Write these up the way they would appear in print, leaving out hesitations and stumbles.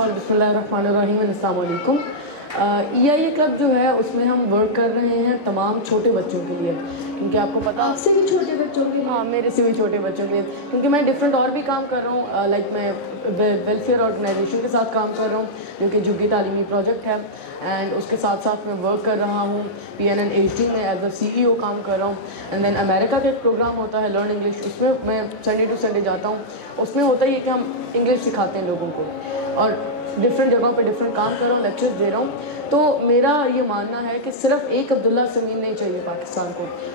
All बिस्मिल्लाहिर्रहमानिर्रहीम अस्सलाम वालेकुम। EIA क्लब जो है उसमें हम वर्क कर रहे हैं तमाम छोटे बच्चों के लिए, क्योंकि आपको पता आपसे भी छोटे बच्चों के लिए? हाँ, मेरे से भी छोटे बच्चों के लिए, क्योंकि मैं डिफरेंट और भी काम कर रहा हूँ। लाइक मैं वेलफेयर ऑर्गेनाइजेशन के साथ काम कर रहा हूँ जो कि झुग्गी तालीमी प्रोजेक्ट है, एंड उसके साथ साथ मैं वर्क कर रहा हूँ PNNHD में एज अ CEO काम कर रहा हूँ। एंड देन अमेरिका का एक प्रोग्राम होता है लर्न इंग्लिश, उसमें मैं संडे टू संडे जाता हूँ। उसमें होता ही है कि हम इंग्लिश सिखाते हैं लोगों को, और डिफरेंट जगहों पर डिफरेंट काम कर रहा हूँ, लेक्चर्स दे रहा हूँ। तो मेरा ये मानना है कि सिर्फ एक अब्दुल्ला समीन नहीं चाहिए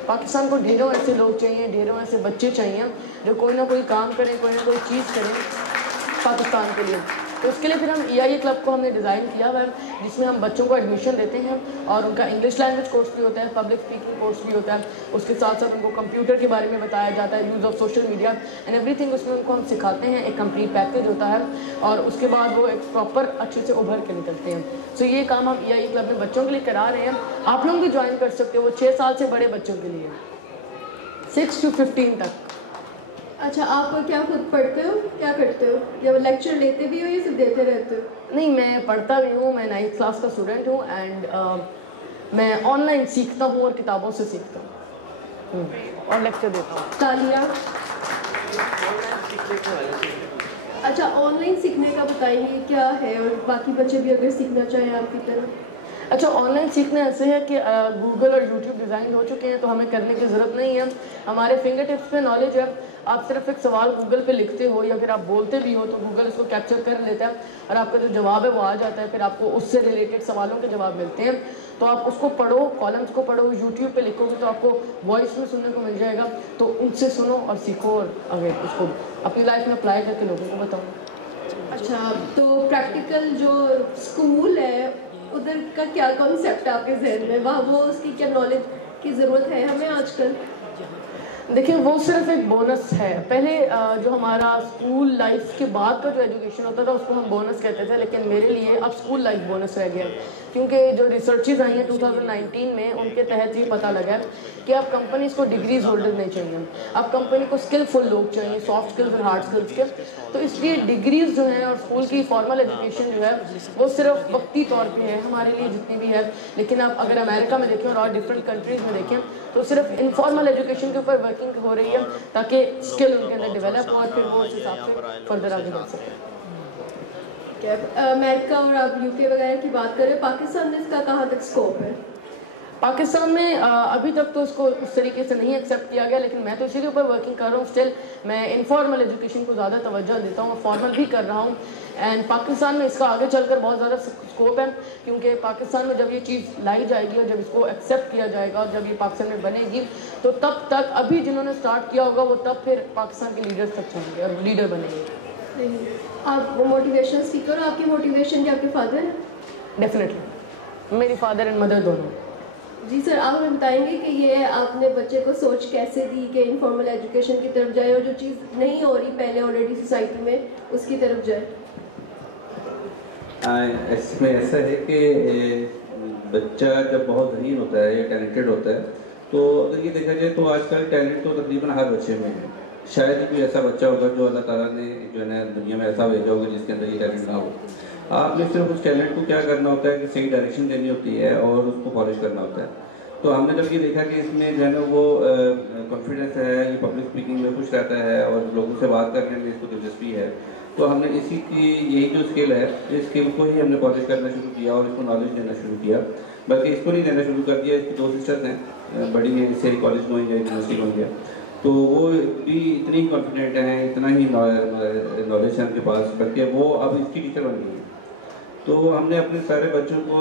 पाकिस्तान को ढेरों ऐसे लोग चाहिए, ढेरों ऐसे बच्चे चाहिए जो कोई ना कोई काम करें, कोई ना कोई चीज़ करें पाकिस्तान के लिए। तो उसके लिए फिर हम EIA क्लब को हमने डिज़ाइन किया हुआ है, जिसमें हम बच्चों को एडमिशन देते हैं और उनका इंग्लिश लैंग्वेज कोर्स भी होता है, पब्लिक स्पीकिंग कोर्स भी होता है। उसके साथ साथ उनको कंप्यूटर के बारे में बताया जाता है, use of social media and everything, उसमें उनको हम सिखाते हैं। एक कंप्लीट पैकेज होता है और उसके बाद वो एक प्रॉपर अच्छे से उभर के निकलते हैं। सो ये काम हम EIA क्लब में बच्चों के लिए करा रहे हैं। आप लोग भी ज्वाइन कर सकते हो, वो 6 साल से बड़े बच्चों के लिए, 6 to 15 तक। अच्छा, आप क्या खुद पढ़ते हो, क्या करते हो, या लेक्चर लेते भी हो या सिर्फ देते रहते हो? नहीं, मैं पढ़ता भी हूँ, मैं 9th क्लास का स्टूडेंट हूँ एंड मैं ऑनलाइन सीखता हूँ और किताबों से सीखता हूँ और लेक्चर देता हूँ। तालिया। अच्छा, ऑनलाइन सीखने का बताएंगे क्या है, और बाकी बच्चे भी अगर सीखना चाहें आपकी तरह? अच्छा, ऑनलाइन सीखने ऐसे है कि गूगल और यूट्यूब डिज़ाइन हो चुके हैं, तो हमें करने की ज़रूरत नहीं है। हमारे फिंगर टिप्स पे नॉलेज है। आप सिर्फ एक सवाल गूगल पे लिखते हो या फिर आप बोलते भी हो तो गूगल उसको कैप्चर कर लेता है और आपका जो जवाब है वो आ जाता है। फिर आपको उससे रिलेटेड सवालों के जवाब मिलते हैं, तो आप उसको पढ़ो, कॉलम्स को पढ़ो। यूट्यूब पे लिखोगे तो आपको वॉइस में सुनने को मिल जाएगा, तो उनसे सुनो और सीखो और आगे उसको अपनी लाइफ में अप्लाई करके लोगों को बताओ। अच्छा, तो प्रैक्टिकल जो स्कूल है उधर का क्या कॉन्सेप्ट है आपके जहन में? वहाँ वो उसकी क्या नॉलेज की ज़रूरत है हमें आजकल? देखिए, वो सिर्फ एक बोनस है। पहले जो हमारा स्कूल लाइफ के बाद का जो एजुकेशन होता था उसको हम बोनस कहते थे, लेकिन मेरे लिए अब स्कूल लाइफ बोनस रह गया, क्योंकि जो रिसर्चेज आई हैं 2019 में, उनके तहत ये पता लगा कि अब कंपनीज को डिग्रीज होल्डर नहीं चाहिए, अब कंपनी को स्किलफुल लोग चाहिए, सॉफ्ट स्किल्स और हार्ड स्किल्स के। तो इसलिए डिग्रीज जो हैं और स्कूल की फॉर्मल एजुकेशन जो है वो सिर्फ वक्ती तौर पर है हमारे लिए जितनी भी है। लेकिन आप अगर अमेरिका में देखें और डिफरेंट कंट्रीज़ में देखें तो सिर्फ इनफॉर्मल एजुकेशन के ऊपर वर्किंग हो रही है ताकि स्किल उनके अंदर डेवलप हो और फिर वो उस हिसाब से फर्दर आगे बढ़ सकें। अमेरिका और आप UK वगैरह की बात करें, पाकिस्तान में इसका कहाँ तक स्कोप है? पाकिस्तान में अभी तक तो इसको उस तरीके से नहीं एक्सेप्ट किया गया, लेकिन मैं तो इसी के ऊपर वर्किंग कर रहा हूँ। स्टिल मैं इनफॉर्मल एजुकेशन को ज़्यादा तवज्जो देता हूँ और फॉर्मल भी कर रहा हूँ। एंड पाकिस्तान में इसका आगे चलकर बहुत ज़्यादा स्कोप है, क्योंकि पाकिस्तान में जब ये चीज़ लाई जाएगी और जब इसको एक्सेप्ट किया जाएगा और जब ये पाकिस्तान में बनेगी, तो तब तक अभी जिन्होंने स्टार्ट किया होगा वो तब फिर पाकिस्तान के लीडर्स तक जाएंगे और लीडर बनेंगे। आप मोटिवेशनल स्पीकर हो, आपकी मोटिवेशन क्या आपके फादर हैं? डेफिनेटली, मेरी फादर एंड मदर दोनों। जी सर, आप हमें बताएंगे कि ये आपने बच्चे को सोच कैसे दी कि इनफॉर्मल एजुकेशन की तरफ जाए और जो चीज़ नहीं हो रही पहले ऑलरेडी सोसाइटी में उसकी तरफ जाए? इसमें ऐसा है कि बच्चा जब बहुत ज़हीन होता है या टैलेंटेड होता है, तो अगर ये देखा जाए तो आजकल टैलेंट तो तकरीबन हर बच्चे में है। शायद ही कोई ऐसा बच्चा होगा जो अल्लाह ताला ने जो है ना दुनिया में ऐसा भेजा होगा जिसके अंदर ये टैलेंट ना हो। आपने सिर्फ उस टैलेंट को क्या करना होता है कि सही डायरेक्शन देनी होती है और उसको पॉलिश करना होता है। तो हमने जब ये देखा कि इसमें जो है ना वो कॉन्फिडेंस है, ये पब्लिक स्पीकिंग में खुश रहता है और लोगों से बात करने में इसको दिलचस्पी है, तो हमने इसी की यही जो स्किल है, इस स्किल को ही हमने पॉलिश करना शुरू किया और इसको नॉलेज देना शुरू किया। बल्कि इसको नहीं देना शुरू कर दिया, इसकी 2 सिस्टर्स हैं, बड़ी हैं, जिससे कॉलेज गोइंग है, यूनिवर्सिटी गोइंग है, तो वो भी इतनी कॉन्फिडेंट हैं, इतना ही नॉलेज है उनके पास, बल्कि वो अब इसकी टीचर बन गई है। तो हमने अपने सारे बच्चों को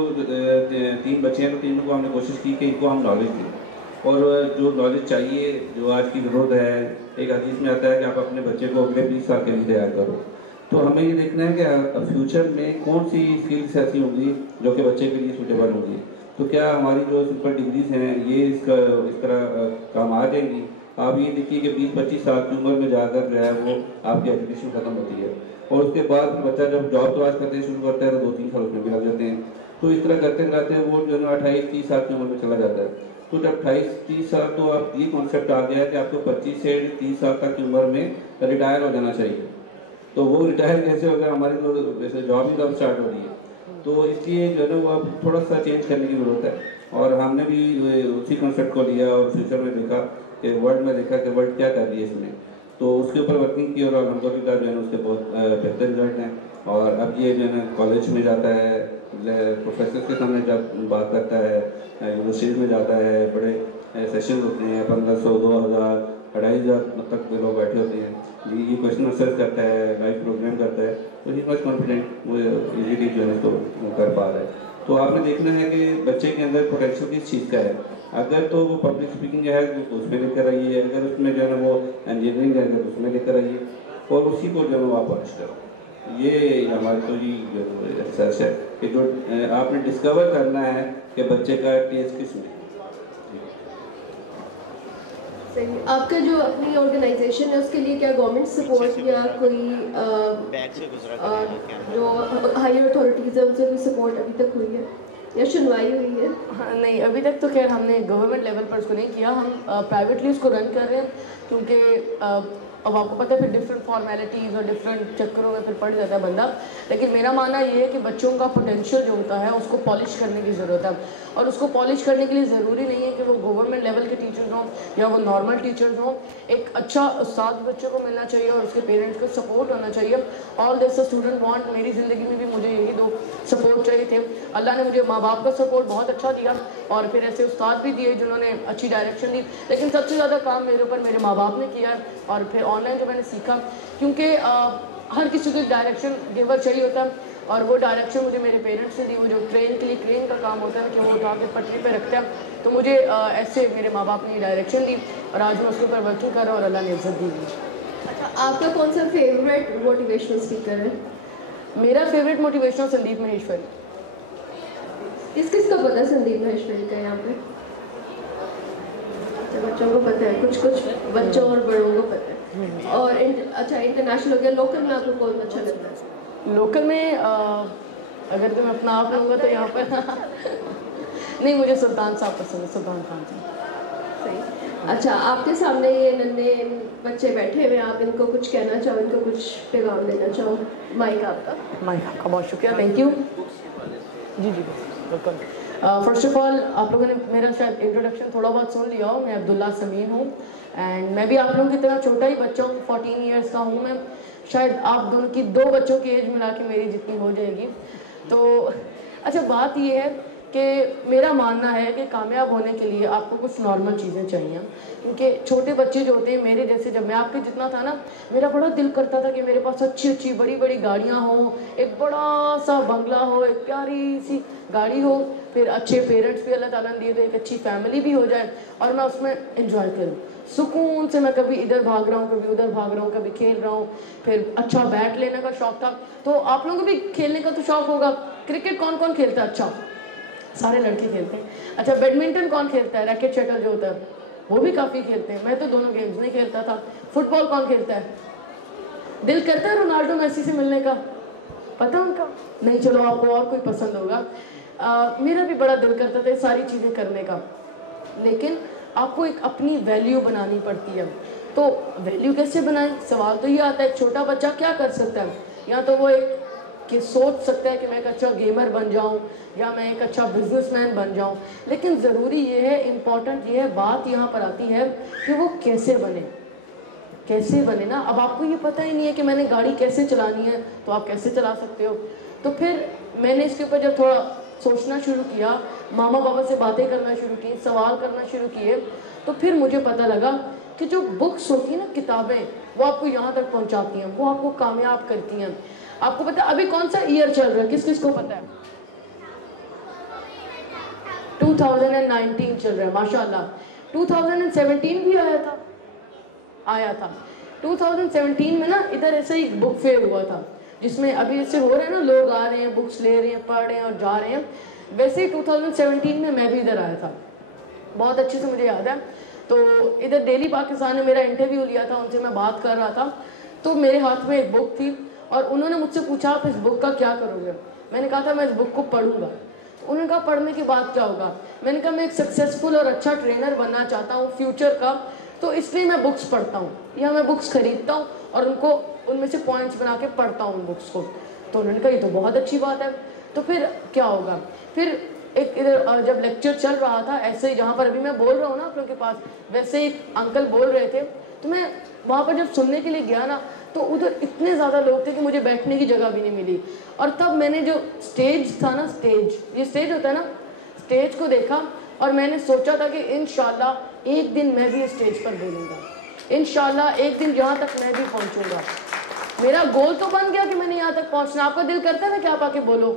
3 बच्चे हैं तो तीनों को हमने कोशिश की कि इनको हम नॉलेज दें और जो नॉलेज चाहिए, जो आज की ज़रूरत है। एक हदीस में आता है कि आप अपने बच्चे को अगले 20 साल के लिए तैयार करो। तो हमें ये देखना है कि फ्यूचर में कौन सी स्किल्स ऐसी होंगी जो कि बच्चे के लिए सूटेबल होंगी। तो क्या हमारी जो सिंपल डिग्रीज हैं ये इस तरह काम आ जाएंगी? आप ये देखिए कि 20-25 साल की उम्र में जाकर जो है वो आपकी एजुकेशन ख़त्म होती है और उसके बाद बच्चा जब जॉब तलाश करते शुरू करता है तो 2-3 साल उसमें भी लग जाते हैं। तो इस तरह करते करते वो जो है 28-30 साल की उम्र में चला जाता है। तो जब 28-30 साल, तो आप ये कॉन्सेप्ट आ गया है कि आपको 25 से 30 साल तक की उम्र में रिटायर हो जाना चाहिए। तो वो रिटायर कैसे होगा, हमारी तो वैसे जॉब ही तब स्टार्ट हो रही है। तो इसलिए जो है ना वो अब थोड़ा सा चेंज करने की ज़रूरत है। और हमने भी उसी कॉन्सेप्ट को लिया और फ्यूचर में देखा कि वर्ल्ड में देखा कि वर्ल्ड क्या कर रही है इसमें, तो उसके ऊपर वर्किंग की और अलहमदुलिल्लाह जो है उसके बहुत बेहतर रिजल्ट हैं। और अब ये जो है ना कॉलेज में जाता है, प्रोफेसर के सामने जब बात करता है, यूनिवर्सिटीज में जाता है, बड़े सेशन होते हैं, 1500, 2000, 2500 तक के लोग बैठे होते हैं, ये क्वेश्चन आंसर करता है, लाइव प्रोग्राम करता है, तो ही मच कॉन्फिडेंट वो इजीली जो है तो कर पा रहा है। तो आपने देखना है कि बच्चे के अंदर पोटेंशियल किस चीज़ का है। अगर तो वो पब्लिक स्पीकिंग है तो उसमें लेकर आइए, अगर उसमें जो है वो इंजीनियरिंग है तो उसमें लेकर आइए, और उसी को जो है वो आप पॉलिश करो। ये हमारी तो जी रिसर्च है कि जो आपने डिस्कवर करना है कि बच्चे का टेस्ट किस में। सही। आपका जो अपनी ऑर्गेनाइजेशन है उसके लिए क्या गवर्नमेंट सपोर्ट या कोई जो हायर अथॉरिटीज़ है उनसे कोई सपोर्ट अभी तक हुई है या सुनवाई हुई है? हाँ, नहीं अभी तक तो खैर हमने गवर्नमेंट लेवल पर उसको नहीं किया, हम प्राइवेटली उसको रन कर रहे हैं, क्योंकि अब आपको पता है फिर डिफरेंट फॉर्मेलिटीज़ और डिफरेंट चक्करों में फिर पड़ जाता है बंदा। लेकिन मेरा मानना ये है कि बच्चों का पोटेंशियल जो होता है उसको पॉलिश करने की ज़रूरत है, और उसको पॉलिश करने के लिए ज़रूरी नहीं है कि वो गवर्नमेंट लेवल के टीचर्स हों या वो नॉर्मल टीचर्स हों। एक अच्छा उस्ताद बच्चे को मिलना चाहिए और उसके पेरेंट्स को सपोर्ट होना चाहिए। ऑल दिस स्टूडेंट वांट, मेरी ज़िंदगी में भी मुझे यही दो सपोर्ट चाहिए थे। अल्लाह ने मुझे माँ बाप का सपोर्ट बहुत अच्छा दिया और फिर ऐसे उस्ताद भी दिए जिन्होंने अच्छी डायरेक्शन दी, लेकिन सबसे ज़्यादा काम मेरे ऊपर मेरे माँ बाप ने किया है। और फिर ऑनलाइन जो मैंने सीखा, क्योंकि हर किसी को डायरेक्शन गिवर चाहिए होता है, और वो डायरेक्शन मुझे मेरे पेरेंट्स ने दी। वो जो ट्रेन के लिए ट्रेन का काम होता है कि वो उठा के पटरी पे रखते हैं, तो मुझे ऐसे मेरे माँ बाप ने डायरेक्शन दी और आज मैं उसके ऊपर वर्किंग कर रहा हूँ और अल्लाह ने इज्जत दी। अच्छा, आपका कौन सा फेवरेट मोटिवेशनल स्पीकर है? मेरा फेवरेट मोटिवेशनल संदीप महेश्वरी। किस किस का पता है संदीप महेश्वरी का यहाँ पे? बच्चों को पता है, कुछ कुछ बच्चों और बड़ों को पता है। और अच्छा, इंटरनेशनल हो गया। लोकल में आपको कौन अच्छा लगता है? लोकल में अगर तो मैं अपना आप लूँगा तो यहाँ पर नहीं, मुझे सुल्तान साहब पसंद है, सुल्तान खान साहब। सही। अच्छा, आपके सामने ये नन्हे बच्चे बैठे हुए, आप इनको कुछ कहना चाहो, इनको कुछ पैगाम देना चाहो? माइक आपका। माइक आपका, बहुत शुक्रिया, थैंक यू। जी जी बिल्कुल। फर्स्ट ऑफ ऑल आप लोगों ने मेरा शायद इंट्रोडक्शन थोड़ा बहुत सुन लिया हो। मैं अब्दुल्ला समीन हूँ एंड मैं भी आप लोगों की तरह छोटा ही बच्चा हूँ, 14 ईयर्स का हूँ मैं। शायद आप दोनों की 2 बच्चों की एज मिला के मेरी जितनी हो जाएगी। तो अच्छा, बात ये है कि मेरा मानना है कि कामयाब होने के लिए आपको कुछ नॉर्मल चीज़ें चाहिए, क्योंकि छोटे बच्चे जो होते हैं मेरे जैसे, जब मैं आपके जितना था ना, मेरा बड़ा दिल करता था कि मेरे पास अच्छी अच्छी बड़ी बड़ी गाड़ियाँ हों, एक बड़ा सा बंगला हो, एक प्यारी सी गाड़ी हो, फिर अच्छे पेरेंट्स भी अल्लाह ताला ने दिए तो एक अच्छी फैमिली भी हो जाए और मैं उसमें एंजॉय करूँ सुकून से। मैं कभी इधर भाग रहा हूँ, कभी उधर भाग रहा हूँ, कभी खेल रहा हूँ। फिर अच्छा बैट लेने का शौक था, तो आप लोगों को भी खेलने का तो शौक होगा। क्रिकेट कौन कौन खेलता है? अच्छा, सारे लड़के खेलते हैं। अच्छा, बैडमिंटन कौन खेलता है? रैकेट शटल जो होता है वो भी काफ़ी खेलते हैं। मैं तो दोनों गेम्स नहीं खेलता था। फुटबॉल कौन खेलता है? दिल करता है रोनाल्डो मेसी से मिलने का? पता उनका नहीं, चलो आपको और कोई पसंद होगा। मेरा भी बड़ा दिल करता था ये सारी चीज़ें करने का, लेकिन आपको एक अपनी वैल्यू बनानी पड़ती है। तो वैल्यू कैसे बनाएं? सवाल तो ये आता है, एक छोटा बच्चा क्या कर सकता है? या तो वो एक कि सोच सकता है कि मैं एक अच्छा गेमर बन जाऊं या मैं एक अच्छा बिजनेसमैन बन जाऊं, लेकिन ज़रूरी ये है, इम्पॉर्टेंट ये है, बात यहाँ पर आती है कि वो कैसे बने। कैसे बने ना, अब आपको ये पता ही नहीं है कि मैंने गाड़ी कैसे चलानी है, तो आप कैसे चला सकते हो? तो फिर मैंने इसके ऊपर जब थोड़ा सोचना शुरू किया, मामा पापा से बातें करना शुरू की, सवाल करना शुरू किए, तो फिर मुझे पता लगा कि जो बुक्स होती हैं ना, किताबें, वो आपको यहाँ तक पहुँचाती हैं, वो आपको कामयाब करती हैं। आपको पता है अभी कौन सा ईयर चल रहा है? किस किस को पता है? 2019 चल रहा है, माशाल्लाह। 2017 भी आया था। 2017 में ना इधर ऐसे ही बुक फेयर हुआ था, जिसमें अभी ऐसे हो रहे हैं ना, लोग आ रहे हैं, बुक्स ले रहे हैं, पढ़ रहे हैं और जा रहे हैं। वैसे ही 2017 में मैं भी इधर आया था, बहुत अच्छे से मुझे याद है। तो इधर डेली पाकिस्तान ने मेरा इंटरव्यू लिया था, उनसे मैं बात कर रहा था, तो मेरे हाथ में एक बुक थी और उन्होंने मुझसे पूछा आप इस बुक का क्या करोगे? मैंने कहा था मैं इस बुक को पढ़ूंगा। तो उन्होंने कहा पढ़ने के बाद क्या होगा? मैंने कहा मैं एक सक्सेसफुल और अच्छा ट्रेनर बनना चाहता हूँ फ्यूचर का, तो इसलिए मैं बुक्स पढ़ता हूँ या मैं बुक्स खरीदता हूँ और उनको उनमें से पॉइंट्स बना के पढ़ता हूँ उन बुक्स को। तो उन्होंने कहा ये तो बहुत अच्छी बात है। तो फिर क्या होगा, फिर एक इधर जब लेक्चर चल रहा था ऐसे ही जहाँ पर अभी मैं बोल रहा हूँ ना आप लोगों के पास, वैसे ही एक अंकल बोल रहे थे। तो मैं वहाँ पर जब सुनने के लिए गया ना तो उधर इतने ज़्यादा लोग थे कि मुझे बैठने की जगह भी नहीं मिली। और तब मैंने जो स्टेज था ना, स्टेज, ये स्टेज होता है ना, स्टेज को देखा और मैंने सोचा था कि इंशाल्लाह एक दिन मैं भी इस स्टेज पर बोलूँगा, इंशाल्लाह एक दिन यहाँ तक मैं भी पहुँचूँगा। मेरा गोल तो बन गया कि मैंने यहाँ तक पहुँचना। आपका दिल करता है ना कि आप आके बोलो?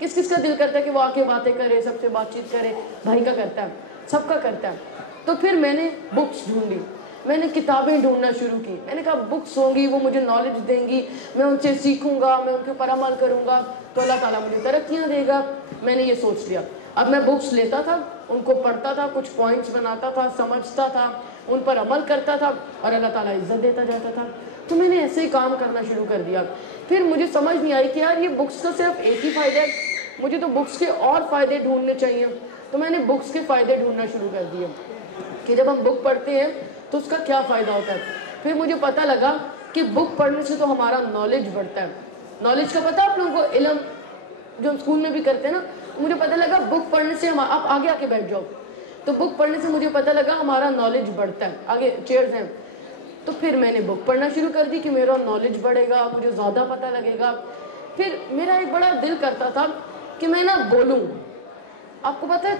किस किस का दिल करता है कि वो आके बातें करे, सबसे बातचीत करे? भाई का करता है, सबका करता है। तो फिर मैंने बुक्स ढूंढी, मैंने किताबें ढूंढना शुरू की। मैंने कहा बुक्स होंगी, वो मुझे नॉलेज देंगी, मैं उनसे सीखूंगा, मैं उनके ऊपर अमल करूंगा तो अल्लाह ताला मुझे तरक्कियां देगा। मैंने ये सोच लिया। अब मैं बुक्स लेता था, उनको पढ़ता था, कुछ पॉइंट्स बनाता था, समझता था, उन पर अमल करता था और अल्लाह ताला इज्जत देता जाता था। तो मैंने ऐसे ही काम करना शुरू कर दिया। फिर मुझे समझ नहीं आई कि यार ये बुक्स का सिर्फ एक ही फ़ायदा है, मुझे तो बुक्स के और फ़ायदे ढूंढने चाहिए। तो मैंने बुक्स के फ़ायदे ढूंढना शुरू कर दिए कि जब हम बुक पढ़ते हैं तो उसका क्या फ़ायदा होता है। फिर मुझे पता लगा कि बुक पढ़ने से तो हमारा नॉलेज बढ़ता है। नॉलेज का पता है आप लोगों को, इल्म जो हम स्कूल में भी करते हैं ना, मुझे पता लगा बुक पढ़ने से हम, आप आगे आके बैठ जाओ, तो बुक पढ़ने से मुझे पता लगा हमारा नॉलेज बढ़ता है। आगे चेयर्स हैं। तो फिर मैंने बुक पढ़ना शुरू कर दी कि मेरा नॉलेज बढ़ेगा, मुझे ज़्यादा पता लगेगा। फिर मेरा एक बड़ा दिल करता था कि मैं ना बोलूँ। आपको पता है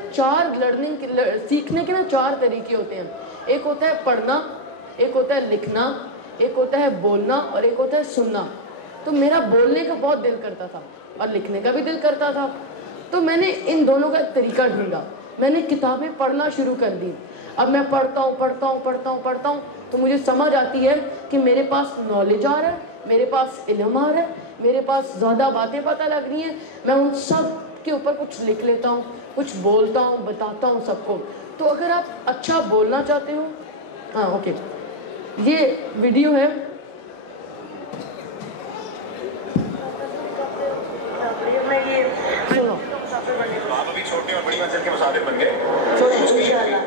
सीखने के ना 4 तरीके होते हैं। एक होता है पढ़ना, एक होता है लिखना, एक होता है बोलना और एक होता है सुनना। तो मेरा बोलने का बहुत दिल करता था और लिखने का भी दिल करता था। तो मैंने इन दोनों का तरीका ढूंढा, मैंने किताबें पढ़ना शुरू कर दी। अब मैं पढ़ता हूँ तो मुझे समझ आती है कि मेरे पास नॉलेज आ रहा है, मेरे पास इल्म आ रहा है, मेरे पास ज़्यादा बातें पता लग रही हैं। मैं उन सब के ऊपर कुछ लिख लेता हूँ, कुछ बोलता हूँ, बताता हूँ सबको। तो अगर आप अच्छा बोलना चाहते हो, हाँ ओके, ये वीडियो है। सुनो, आप अभी छोटे और बड़ी मंजिल के मुसाफिर बन गए।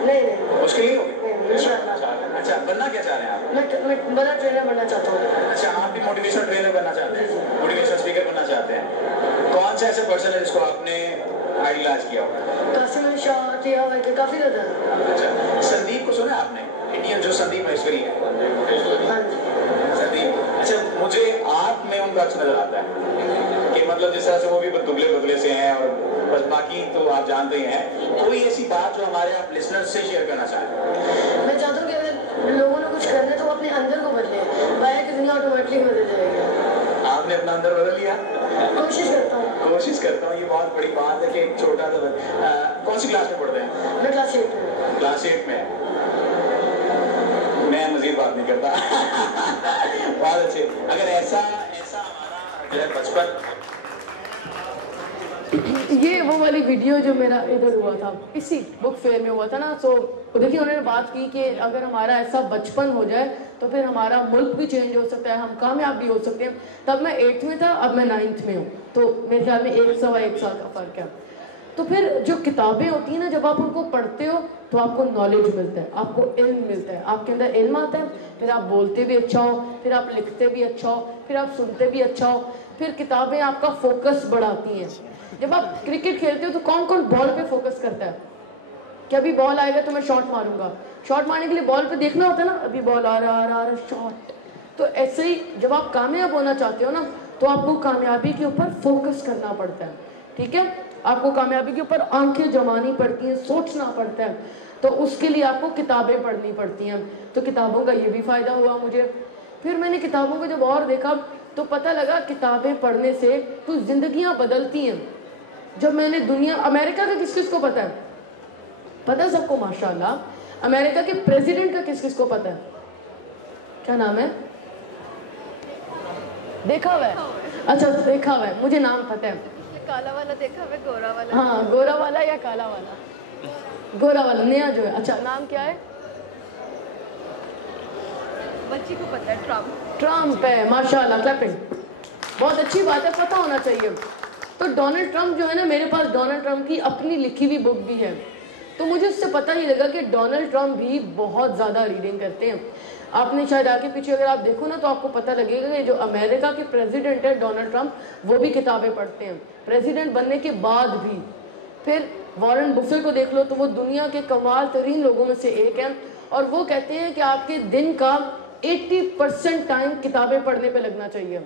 नहीं मुश्किल नहीं होगी। अच्छा, बनना क्या चाह रहे हैं आप? मैं बड़ा ट्रेनर बनना चाहता हूँ। अच्छा, आप भी मोटिवेशनल ट्रेनर बनना चाहते हैं, मोटिवेशनल स्पीकर बनना चाहते हैं। कौन सा ऐसे पर्सन है जिसको आपने आइडियलाइज किया होगा? कासिम शाह, काफी ज़्यादा। अच्छा, संदीप को सुना आपने? इंडियन जो संदीप महेश्वरी है। हाँ जी। संदीप, अच्छा मुझे आप में उनका अच्छा नजर आता है कि मतलब जिस तरह से वो भी दुबले से हैं और बस बाकी तो आप जानते ही हैं। कोई ऐसी बात जो हमारे आप लिसनर्स से शेयर करना चाहें? मैं चाहता हूँ कि अगर लोगों ने कुछ करना है तो वो अपने अंदर को बदले, बाहर की दुनिया ऑटोमेटिकली बदल जाएगी। आपने अपना अंदर बदल लिया? कोशिश करता हूँ। ये बहुत बड़ी बात है कि एक छोटा सा कौन सी क्लास में पढ़ते हैं? मैं क्लास 8 में। क्लास 8 में। मैं मजीद बात नहीं करता। बहुत अच्छे। अगर ऐसा हमारा जो है बचपन, ये वो वाली वीडियो जो मेरा इधर हुआ था, इसी बुक फेयर में हुआ था ना। सो देखिए उन्होंने बात की कि अगर हमारा ऐसा बचपन हो जाए तो फिर हमारा मुल्क भी चेंज हो सकता है, हम कामयाब भी हो सकते हैं। तब मैं 8th में था, अब मैं 9th में हूँ, तो मेरे ख्याल में 1 साल का फ़र्क है। तो फिर जो किताबें होती हैं ना, जब आप उनको पढ़ते हो तो आपको नॉलेज मिलता है, आपको इल्म मिलता है, आपके अंदर इल्म आता है, फिर आप बोलते भी अच्छा हो, फिर आप लिखते भी अच्छा हो, फिर आप सुनते भी अच्छा हो। फिर किताबें आपका फोकस बढ़ाती हैं। जब आप क्रिकेट खेलते हो तो कौन कौन बॉल पे फोकस करता है कि अभी बॉल आएगा तो मैं शॉट मारूंगा। शॉट मारने के लिए बॉल पे देखना होता है ना, अभी बॉल आ रहा शॉट। तो ऐसे ही जब आप कामयाब होना चाहते हो ना तो आपको कामयाबी के ऊपर फोकस करना पड़ता है। ठीक है, आपको कामयाबी के ऊपर आंखें जमानी पड़ती हैं, सोचना पड़ता है। तो उसके लिए आपको किताबें पढ़नी पड़ती हैं। तो किताबों का ये भी फ़ायदा हुआ मुझे। फिर मैंने किताबों को जब और देखा तो पता लगा किताबें पढ़ने से तो जिंदगियां बदलती हैं। जब मैंने दुनिया, अमेरिका का किस किस को पता है? पता है सबको माशाल्लाह। अमेरिका के प्रेसिडेंट का किस किस को पता है? क्या नाम है? देखा हुआ है? अच्छा देखा हुआ है, मुझे नाम पता है। काला वाला देखा हुआ, गोरा वाला। हाँ, गोरा वाला या काला वाला? गोरा वाला नया जो है। अच्छा, नाम क्या है? बच्ची को पता है, ट्रम्प है। माशाल्लाह, क्लैपिंग। बहुत अच्छी बात है, पता होना चाहिए। तो डोनाल्ड ट्रम्प जो है ना, मेरे पास डोनाल्ड ट्रम्प की अपनी लिखी हुई बुक भी है। तो मुझे उससे पता ही लगा कि डोनाल्ड ट्रंप भी बहुत ज़्यादा रीडिंग करते हैं। आपने शायद आगे पीछे अगर आप देखो ना तो आपको पता लगेगा कि जो अमेरिका के प्रेसिडेंट है डोनाल्ड ट्रंप, वो भी किताबें पढ़ते हैं प्रेसिडेंट बनने के बाद भी। फिर वॉरेन बफेट को देख लो तो वो दुनिया के कमाल तरीन लोगों में से एक हैं, और वो कहते हैं कि आपके दिन का 80% टाइम किताबें पढ़ने पे लगना चाहिए।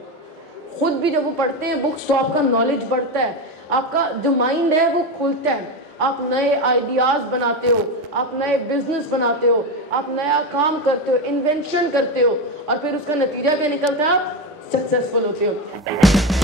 खुद भी जब वो पढ़ते हैं बुक्स तो आपका नॉलेज बढ़ता है, आपका जो माइंड है वो खुलता है, आप नए आइडियाज़ बनाते हो, आप नए बिजनेस बनाते हो, आप नया काम करते हो, इन्वेंशन करते हो, और फिर उसका नतीजा क्या निकलता है, आप सक्सेसफुल होते हो।